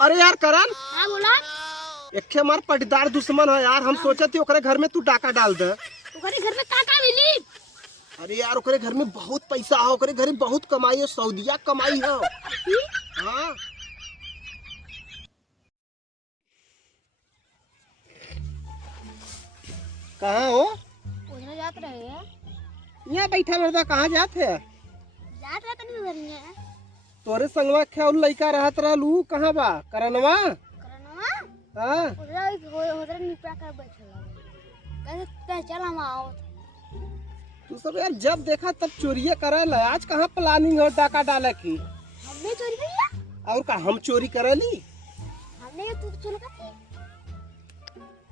अरे यार करण, हाँ बोला। एक हमार पटीदार दुश्मन है यार। हम सोचे थे ओकरे घर में तू डाका डाल दे। ओकरे घर में का मिली? अरे यार ओकरे घर में बहुत पैसा है, ओकरे घर में बहुत कमाई है, सऊदिया कमाई है। हाँ कहाँ हो? उधर जात रहे हैं। यहाँ बैठा मर्दा, कहाँ जाते है? जात रहे तनी उधर ही है। तोरे संगवा क्या लड़का रहत रहलू, कहाँ बा? करनवा? करनवा हाँ उधर निपटा कर बैठल है। कहते चल हम आओ। तू सब यार जब देखा तब चोरिये करल है। आज कहाँ प्लानिंग हो डाका डाले की? हमने चोरी किया। और का हम चोरी करली? हमने तू चोरी कर दी।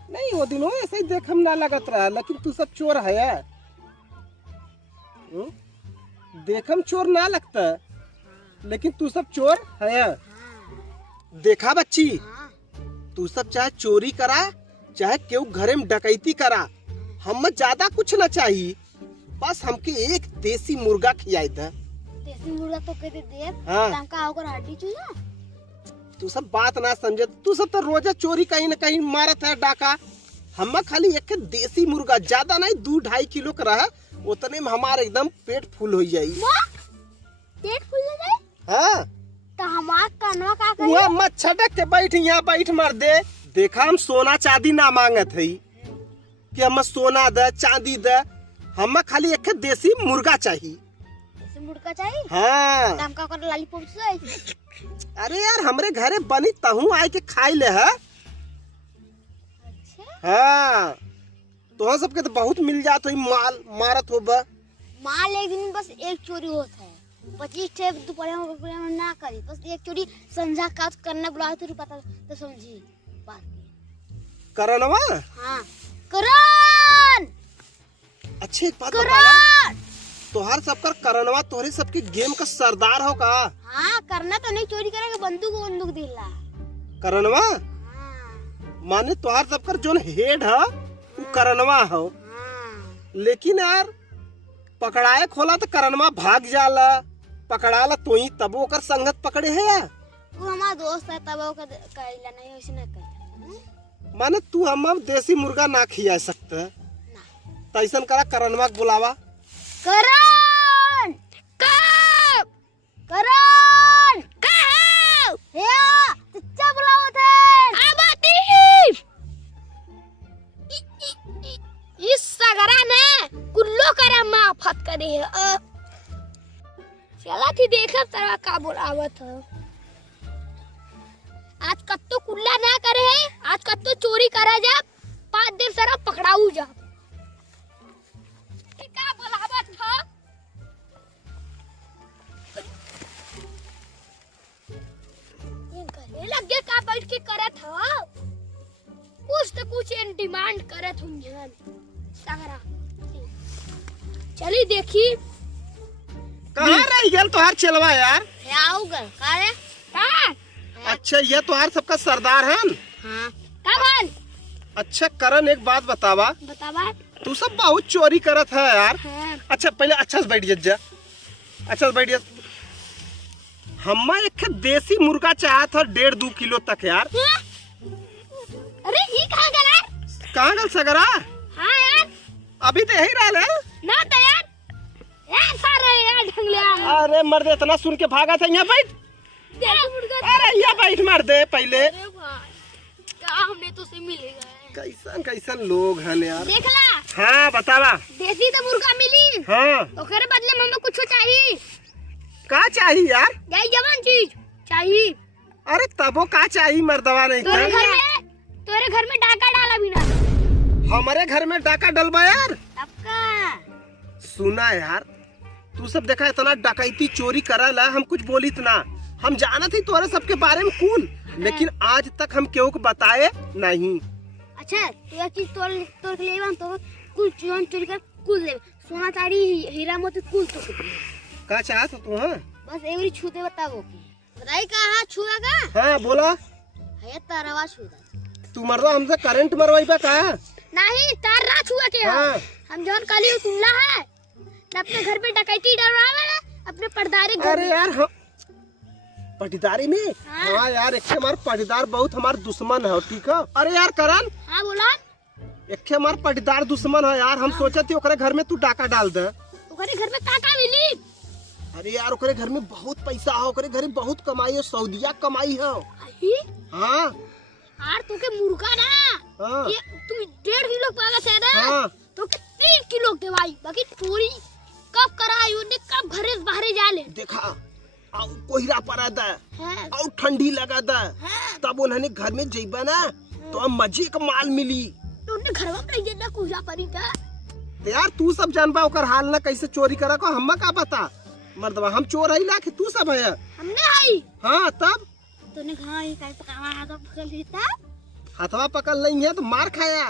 नहीं वो दिन ऐसे ही देखम ना लगत रहा, लेकिन तू सब चोर है। देखम चोर ना लगता, लेकिन तू सब चोर है। देखा बच्ची, तू सब चाहे चोरी करा चाहे क्यों घरे में डकैती करा, हम ज्यादा कुछ ना चाहिए। बस हमके एक देसी मुर्गा खियाई था। देसी मुर्गा तो कहते दे। हाँ। तमका होकर हड्डी चुया। तू सब बात ना समझे। तू सब तो रोजा चोरी कहीं न कहीं मारत है डाका। हम खाली एक देसी मुर्गा, ज्यादा नहीं, 2-2.5 किलो का रहा, उतने में हमारे एकदम पेट फुल हो जाये। पेट फुल हो जाए? हाँ तो हमार कनवा का करी? वहाँ मत छटक के बैठ, यहाँ बैठ मर दे। देखा हम सोना चांदी ना मांगत है कि हम सोना दे चांदी दे, हम खाली एक देसी मुर्गा चाहिए। देसी मुर्गा चाहिए? हाँ। तमका कर लॉलीपॉप से। अरे यार हमरे घरे बनी तहू आए के खाई ले है। अच्छा। हाँ तो सबके तो बहुत मिल जात हो, माल मारत हो बा। माल एक दिन में बस एक चोरी होता है। 25 ठे दोपहर में ना करी, बस एक चोरी संझा का करना बुलाए तो पता तो समझी बात। करनवा? हाँ करण। अच्छे एक बात करण। बतावा, तोहार सबकर करनवा तोहरे सबके गेम का सरदार हो का? हाँ करना तो नहीं, चोरी करेगा बंदूक दिला। करनवा हाँ। माने तोहार सबकर जोन हेड है वो करनवा हो। हाँ। लेकिन यार पकड़ाए खोला तो करनवा भाग जाला, पकड़ाला तो ही तब ओकर संगत पकड़े है यार। वो हमारा दोस्त है तब ओकर कहला नहीं वैसे ना कहता। माने तू हम देसी मुर्गा ना खिया सकते ना। तैसन करा, करनवा के बुलावा। करण कब? करण कब? या चच्चा बुलाओ थे। आबादी इस सगरा ने कुल्लो करे माफत करे है। चला थी देखा तरह का बुलावत है। आज कत्तो कुल्ला ना करे है, आज कत्तो चोरी करा जा, 5 दिन सारा पकड़ाऊ जा। क्या बुलावत था? ये गले लगे का बैठ के करत था, कुछ तो कुछ डिमांड करत होंगे सगरा। चली देखी कहाँ रह गया तोहार चलवा यार? आऊगा का रे? का? अच्छा ये तोहार सबका सरदार है? हाँ का बोल? अच्छा करण एक बात बतावा, बतावा। तू सब बहुत चोरी करत है यार। हाँ। अच्छा पहले अच्छा से बैठ जा, अच्छा से बैठ जा। हम एक देसी मुर्गा चाहत है 1.5-2 किलो तक यार। हाँ? अरे ये कहाँ गया? कहाँ गल सगरा? हाँ यार अभी तो यही रहा है ना तो यार सारे यार ढंगलिया। अरे मर्द इतना सुन के भागा था। यहाँ बैठ, अरे यहाँ बैठ मर दे पहले। अरे भाई क्या हमने तो से मिलेगा। कैसन कैसन लोग हैं यार। देखला। हाँ बतावा। देसी तो मुर्गा मिली। हाँ तो करे बदले में हमें कुछ चाहिए। का चाहिए यार? यही जवान चीज चाहिए। अरे तबो का चाहिए मर्दवा नहीं तोरे घर में डाका डाला भी ना। हमारे घर में डाका डलवा यार। सबका सुना यार, तू सब देखा इतना डकैती चोरी करल है, हम कुछ बोली ना। हम जाना थी तोरे सबके बारे में कूल, लेकिन आज तक हम केहू को बताए नहीं। अच्छा तू एक चीज तोड़ के लेवा तो कुल चोन चोरी कर कुल ले, सोना चांदी हीरा मोती कुल तो का चाहत तू? हाँ बस एक बार छूते बताओ की बताई कहाँ छुएगा? हाँ बोला। है तारवा छुएगा। तू मर्दा हमसे करंट मरवाई बा का? नहीं तार ना छुआ के। हाँ। हम जौन कली तुमला है ना अपने घर पे डकैती डरवावे ना अपने पर्दारे घर। अरे यार हम पटीदारी में? हाँ। हाँ यार, एक हमार पटीदार बहुत हमार दुश्मन है, ठीक है। अरे यार करण, हाँ बोला। एक हमार पटीदार दुश्मन है यार, हम सोचे थे ओकरे घर में तू डाका डाल दे। ओकरे घर में काका मिली। अरे यार ओकरे घर में बहुत पैसा है, ओकरे घर में बहुत कमाई है, सऊदिया कमाई है। आई? हाँ यार तू के मुर्गा ना, हाँ ये तुम 1.5 किलो पाला थे ना, हाँ। तो के 3 किलो दे भाई। बाकी चोरी कब कराई उन्हें, कब घरे बाहर जाले। देखा, और कोहरा पड़ा था हाँ। और ठंडी लगा था, हाँ। तब उन्होंने घर में जेबा ना तो अब मजे का माल मिली। तो उन्हें घर में रहिए ना कुजा परी था। तो यार तू सब जानबा ओकर हाल ना कैसे चोरी करा को, हम का बता मर्दवा, हम चोर है ला कि तू सब है। हमने आई हाँ तब तूने कहा ये काय पकावा हाथ पकड़ लेता। हथवा पकड़ नहीं है तो मार खाया।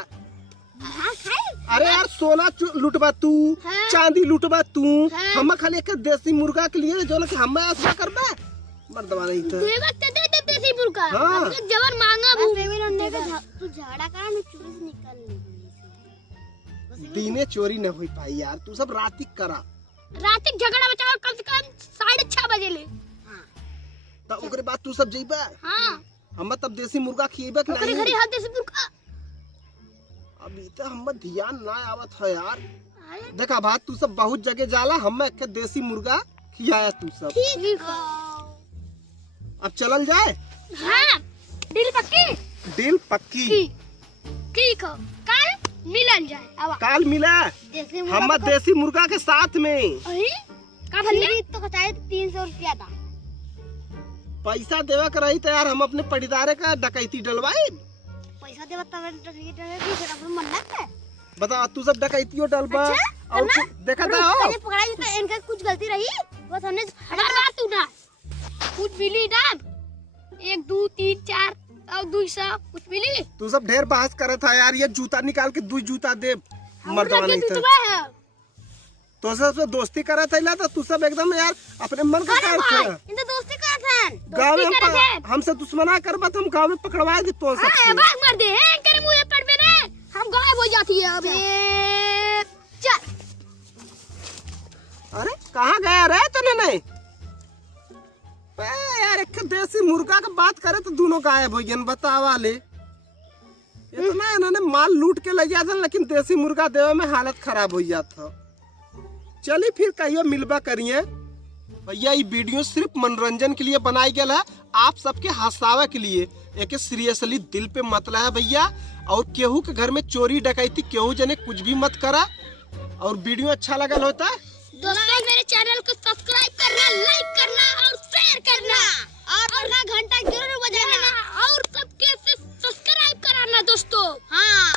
हाँ खाई। अरे यार सोना लुटबा तू, हाँ। चांदी लुटबा तू, हाँ। हम खाली एक देसी मुर्गा के लिए जो ना कि हम ऐसा करबा मर्दवा नहीं तो। देगा ते दे देसी मुर्गा। हाँ। अपने जवान मांगा बस एवे रोने के तू झगड़ा करा न चुप से निकल ले। दिने चोरी न होई पाई यार, तू सब राती करा। रात झगड़ा बचाओ कम से कम 6:30 बजे ले। तब ओकरे बाद तू सब जइबा। हाँ। हम तब देसी मुर्गा खिएबा कि ओकरे नहीं? घरे हाथ देसी मुर्गा। अभी तो हम ध्यान ना आवत है यार। देखा बात, तू सब बहुत जगह जाला, हम एक देसी मुर्गा खियाया तू सब। ठीक है। अब चलल जाए। हाँ। डील पक्की? डील पक्की। ठीक है। कल मिलन जाए। अब काल मिला हम देसी मुर्गा के साथ में। अरे का भले तो बताए 300 रुपया था। पैसा देवा कर रही तो यार हम अपने पटीदारे का डकैती डलवाए। पैसा देवा तब फिर मन लगता है। बता तू सब डकैतियों डलबा। अच्छा, और देखा था पहले पकड़ाई तो इनका कुछ गलती रही, बस हमने हटा बात तू ना कुछ मिली ना 1 2 3 4 और 200 कुछ मिली। तू सब ढेर बहस करे था यार, ये जूता निकाल के 2 जूता दे मर्दवा नहीं था। तो सब दोस्ती करे था ना, तो तू सब एकदम यार अपने मन का कार था। इनसे दोस्ती कर थे, गाँव में हमसे दुश्मना करबा तो हम गाँव में पकड़वा दे तो सब। हां भाग मार दे हैं कर मुंह पड़ पे रे, हम गायब हो जाती है अबे। चल। अरे कहाँ गया रे तूने? नहीं यार एक देसी मुर्गा का बात करे तो दोनों गायब हो गए। बतावा ले, इतना इन्होंने माल लूट के ले जाता, लेकिन देसी मुर्गा देवे में हालत खराब हो जाता। चलिए फिर कहियो मिलबा करिए भैया। ये वीडियो सिर्फ मनोरंजन के लिए बनाई गया है, आप सबके हंसावे के लिए। एक सीरियसली दिल पे मत लाया भैया। और केहू के घर में चोरी डकैती केहू जने कुछ भी मत करा। और वीडियो अच्छा लगा होता है दोस्तों, मेरे चैनल को सब्सक्राइब करना, लाइक करना और शेयर करना और घंटा जरूर बजाना और सबके से सब्सक्राइब कराना दोस्तों। हाँ।